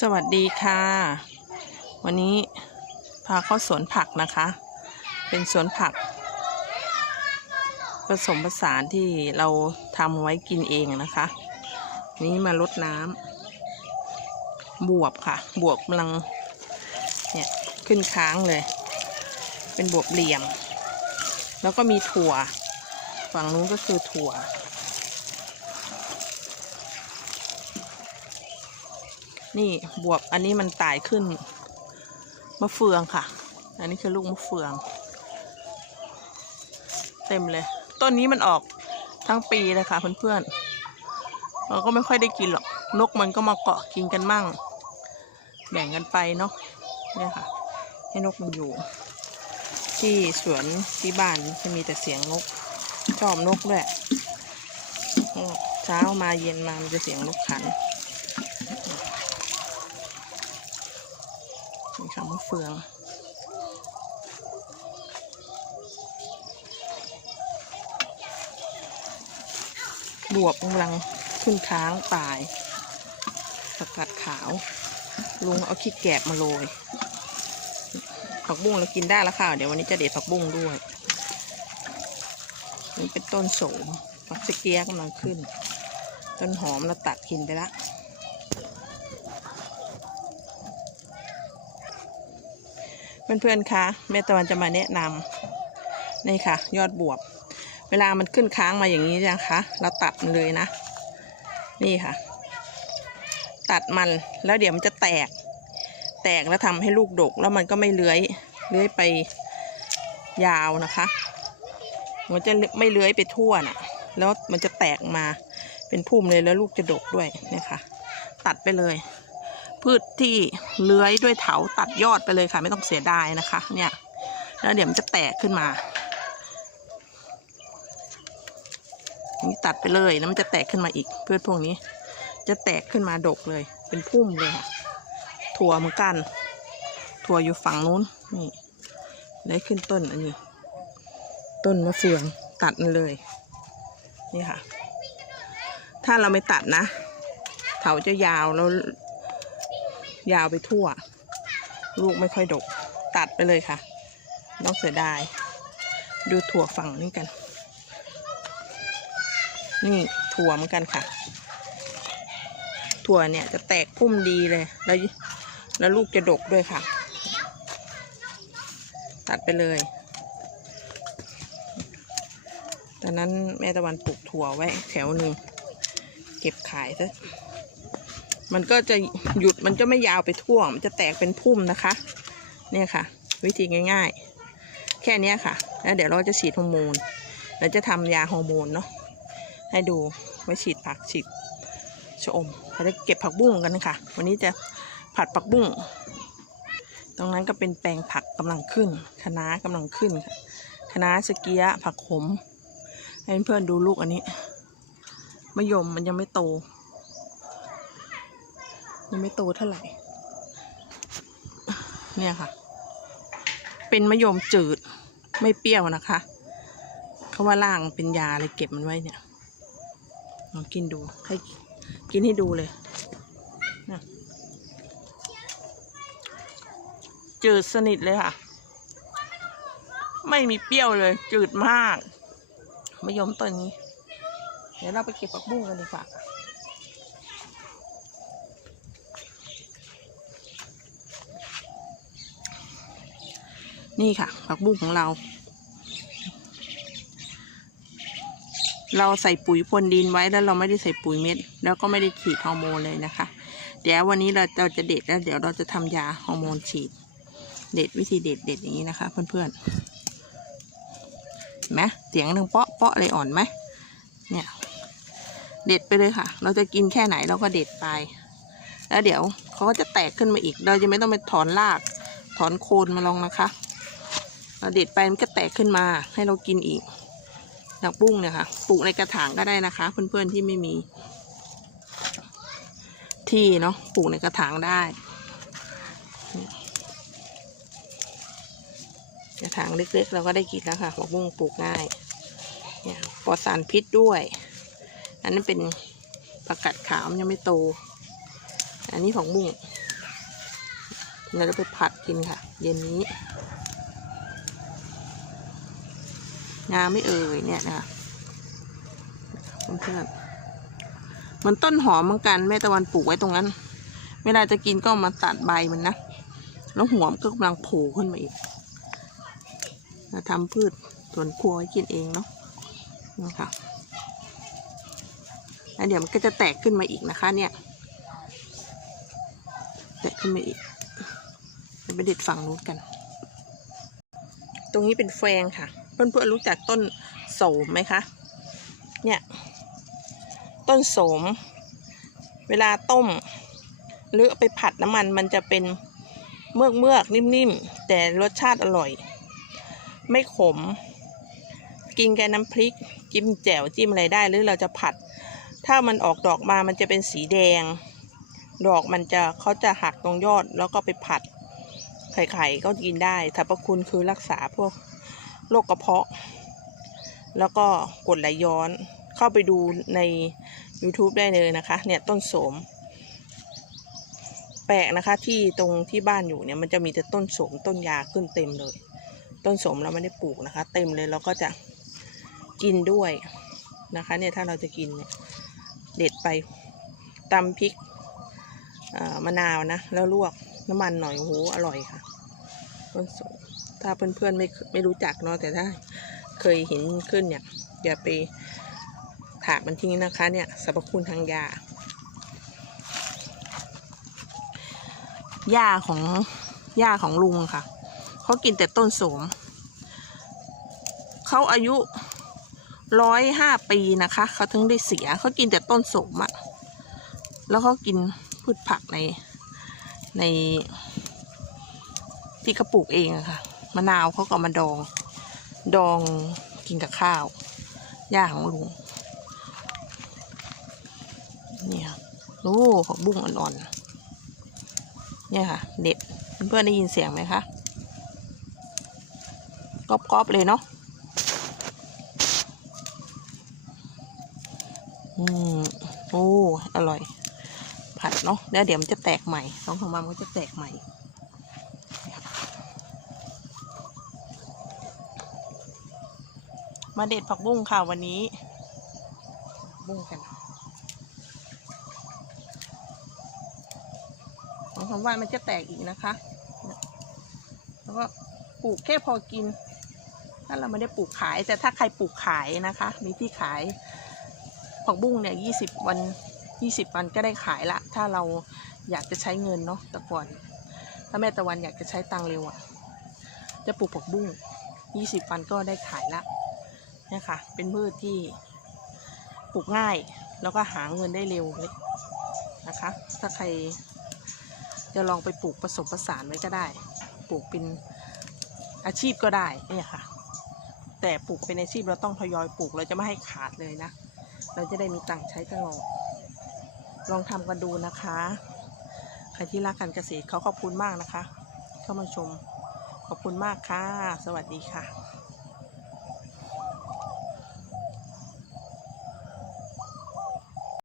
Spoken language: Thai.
สวัสดีค่ะ วันนี้พาเข้าสวนผักนะคะ เป็นสวนผัก ผสมผสานที่เราทำไว้กินเองนะคะ นี้มาลดน้ำบวบค่ะ บวบกำลังเนี่ยขึ้นค้างเลย เป็นบวบเหลี่ยม แล้วก็มีถั่ว ฝั่งนู้นก็คือถั่ว นี่บวบอันนี้มันตายขึ้นมะเฟืองค่ะ อันนี้คือลูกมะเฟือง เต็มเลย ต้นนี้มันออกทั้งปีเลยค่ะเพื่อนๆเราก็ไม่ค่อยได้กินหรอกนกมันก็มาเกาะกินกันมั่ง แบ่งกันไปเนาะเนี่ยค่ะ ให้นกมันอยู่ ที่สวนที่บ้านจะมีแต่เสียงนกชอบนกด้วยเช้ามาเย็นมามันจะเสียงนกขัน นี่ค่ะมะ เฟือง บวบกำลังขึ้นค้างตายผักกาดขาว ลุงเอาขี้แกบมาโรย ผักบุ้งเรากินได้แล้วค่ะ เดี๋ยววันนี้จะเด็ดผักบุ้งด้วย นี่เป็นต้นโสมผักสเกียกำลังขึ้น ต้นหอมเราตัดกินไปละ เพื่อนๆคะแม่ตะวันจะมาแนะนำนี่ค่ะ ยอดบวบ เวลามันขึ้นค้างมาอย่างนี้นะคะเราตัดมันเลยนะ นี่ค่ะ ตัดมันแล้วเดี๋ยวมันจะแตก แตกแล้วทำให้ลูกดก แล้วมันก็ไม่เลื้อยเลื้อยไปยาวนะคะ มันจะไม่เลื้อยไปทั่วน่ะ แล้วมันจะแตกมาเป็นพุ่มเลยแล้วลูกจะดกด้วยเนี่ยค่ะ ตัดไปเลย พืชที่เลื้อยด้วยเถาตัดยอดไปเลยค่ะ ไม่ต้องเสียดายนะคะ เนี่ย แล้วเดี๋ยวมันจะแตกขึ้นมานี่ตัดไปเลยแล้วมันจะแตกขึ้นมาอีกพืชพวกนี้ จะแตกขึ้นมาดกเลย เป็นพุ่มเลยค่ะ ถั่วเหมือนกัน ถั่วอยู่ฝั่งนู้นนี่ได้ขึ้นต้นอันนี้ ต้นมะเฟืองตัดมันเลย นี่ค่ะ ถ้าเราไม่ตัดนะเถาจะยาวแล้ว ยาวไปทั่ว ลูกไม่ค่อยดก ตัดไปเลยค่ะต้องเสียดาย ดูถั่วฝั่งนี้กัน นี่ถั่วเหมือนกันค่ะ ถั่วเนี่ยจะแตกพุ่มดีเลย แล้วแล้วลูกจะดกด้วยค่ะ ตัดไปเลย ตอนนั้นแม่ตะวันปลูกถั่วไว้แถวหนึ่งเก็บขายซะ มันก็จะหยุดมันจะไม่ยาวไปทั่วมันจะแตกเป็นพุ่มนะคะ เนี่ยค่ะ วิธีง่ายๆ แค่นี้ค่ะ แล้วเดี๋ยวเราจะฉีดฮอร์โมนเราจะทำยาฮอร์โมนเนาะให้ดูไว้ฉีดผักฉีดชะอมเราจะเก็บผักบุ้งกันนะคะวันนี้จะผัดผักบุ้งตรงนั้นก็เป็นแปลงผักกำลังขึ้นคะน้ากำลังขึ้นค่ะคะน้าสเกียผักขมให้เพื่อนดูลูกอันนี้มะยมมันยังไม่โต ยังไม่โตเท่าไหร่ เนี่ยค่ะ เป็นมะยมจืดไม่เปรี้ยวนะคะ เขาว่าล่างเป็นยาเลยเก็บมันไว้เนี่ยลองกินดูให้กินให้ดูเลยนะจืดสนิทเลยค่ะ ไม่มีเปรี้ยวเลย จืดมากมะยมต้นนี้ เดี๋ยวเราไปเก็บผักบุ้งกันดีกว่า นี่ค่ะ ผักบุ้งของเรา เราใส่ปุ๋ยพรวนดินไว้แล้วเราไม่ได้ใส่ปุ๋ยเม็ด แล้วก็ไม่ได้ฉีดฮอร์โมนเลยนะคะ เดี๋ยววันนี้เราเราจะเด็ดแล้วเดี๋ยวเราจะทำยาฮอร์โมนฉีด เด็ดวิธีเด็ดเด็ดอย่างนี้นะคะ เพื่อนๆเห็นไหมเสียงนึ่งเปาะเปาะเลยอ่อนไหมเนี่ยเด็ดไปเลยค่ะ เราจะกินแค่ไหนเราก็เด็ดไป แล้วเดี๋ยวเขาก็จะแตกขึ้นมาอีก เราจะไม่ต้องไปถอนราก ถอนโคนมาลองนะคะ เราเด็ดไปมันก็แตกขึ้นมาให้เรากินอีกดอกบุ้งเนี่ยค่ะ ปลูกในกระถางก็ได้นะคะ เพื่อนๆที่ไม่มี ที่เนาะปลูกในกระถางได้ กระถางเล็กๆ เราก็ได้กินแล้วค่ะดอกบุ้งปลูกง่าย เนี่ยปลอดสารพิษด้วย อันนั้นเป็นผักกัดขาวมันยังไม่โต อันนี้ของบุ้งเราจะไปผัดกินค่ะ เย็นนี้ งามไม่เอ่ยเนี่ยนะคะเพื่อนเหมือนต้นหอมเหมือนกันแม่ตะวันปลูกไว้ตรงนั้น เวลาจะกินก็มาตัดใบมันนะ แล้วหัวมันก็กำลังโผล่ขึ้นมาอีกเราทำพืชสวนครัวไว้กินเองเนาะนะคะแล้วเดี๋ยวมันก็จะแตกขึ้นมาอีกนะคะ เนี่ย แตกขึ้นมาอีกไปเด็ดฝั่งนู้นกัน ตรงนี้เป็นแฟงค่ะ เพื่อนๆรู้จักต้นโสมไหมคะ เนี่ย ต้นโสม เวลาต้ม หรือไปผัดน้ำมันมันจะเป็นเมือกเมือกนิ่มๆ แต่รสชาติอร่อย ไม่ขม กินกับน้ำพริก จิ้มแจ่วจิ้มอะไรได้ หรือเราจะผัด ถ้ามันออกดอกมามันจะเป็นสีแดง ดอกมันจะเขาจะหักตรงยอดแล้วก็ไปผัดไข่ๆก็กินได้สรรพคุณคือรักษาพวก โรคกระเพาะ แล้วก็กดไหลย้อนเข้าไปดูใน YouTube ได้เลยนะคะ เนี่ยต้นโสม แปลกนะคะที่ตรงที่บ้านอยู่เนี่ยมันจะมีแต่ต้นโสมต้นยาขึ้นเต็มเลย ต้นโสมเราไม่ได้ปลูกนะคะ เต็มเลยเราก็จะกินด้วยนะคะ เนี่ยถ้าเราจะกินเนี่ยเด็ดไปตำพริกมะนาวนะ แล้วลวกน้ำมันหน่อยโอ้โหอร่อยค่ะต้นโสม ถ้าเพื่อนๆไม่ไม่รู้จักเนาะแต่ถ้าเคยเห็นขึ้นเนี่ยอย่าไปถากมันทิ้งนะคะเนี่ยสรรพคุณทางยาหญ้าของหญ้าของลุงค่ะเขากินแต่ต้นโสมเขาอายุร้อยห้าปีนะคะเขาถึงได้เสียเขากินแต่ต้นโสมอะแล้วเขากินพืชผักในในที่เขาปลูกเองอะค่ะ มะนาวเขาก็มาดอง ดองกินกับข้าวหญ้าของลุงเนี่ยโอ้ผักบุ้งอ่อนๆ เนี่ยค่ะ เด็ด เพื่อนๆได้ยินเสียงไหมคะกรอบๆเลยเนาะ อืม โอ้ อร่อย ผัดเนาะ แล้วเดี๋ยวมันจะแตกใหม่ สองสามวันมันก็จะแตกใหม่ มาเด็ดผักบุ้งค่ะวันนี้ บุ้งกันสองสาวันมันจะแตกอีกนะคะ แล้วก็ปลูกแค่พอกิน ถ้าเราไม่ได้ปลูกขาย แต่ถ้าใครปลูกขายนะคะ มีที่ขายผักบุ้งเนี่ยยี่สิบวันยี่สิบวันก็ได้ขายละ ถ้าเราอยากจะใช้เงินเนาะแต่ก่อน ถ้าแม่ตะวันอยากจะใช้ตังเร็วอะ่ะ จะปลูกผักบุ้งยี่สิบวันก็ได้ขายละ นี่ยค่ะ เป็นพืชที่ปลูกง่าย แล้วก็หาเงินได้เร็วเลยนะคะ ถ้าใครจะลองไปปลูกผสมผสานไว้ก็ได้ ปลูกเป็นอาชีพก็ได้เนี่ยค่ะ แต่ปลูกเป็นอาชีพเราต้องทยอยปลูกเราจะไม่ให้ขาดเลยนะ เราจะได้มีตังค์ใช้ตลอดลองทำกันดูนะคะ ใครที่รักการเกษตรเขาขอบคุณมากนะคะ เข้ามาชมขอบคุณมากค่ะ สวัสดีค่ะ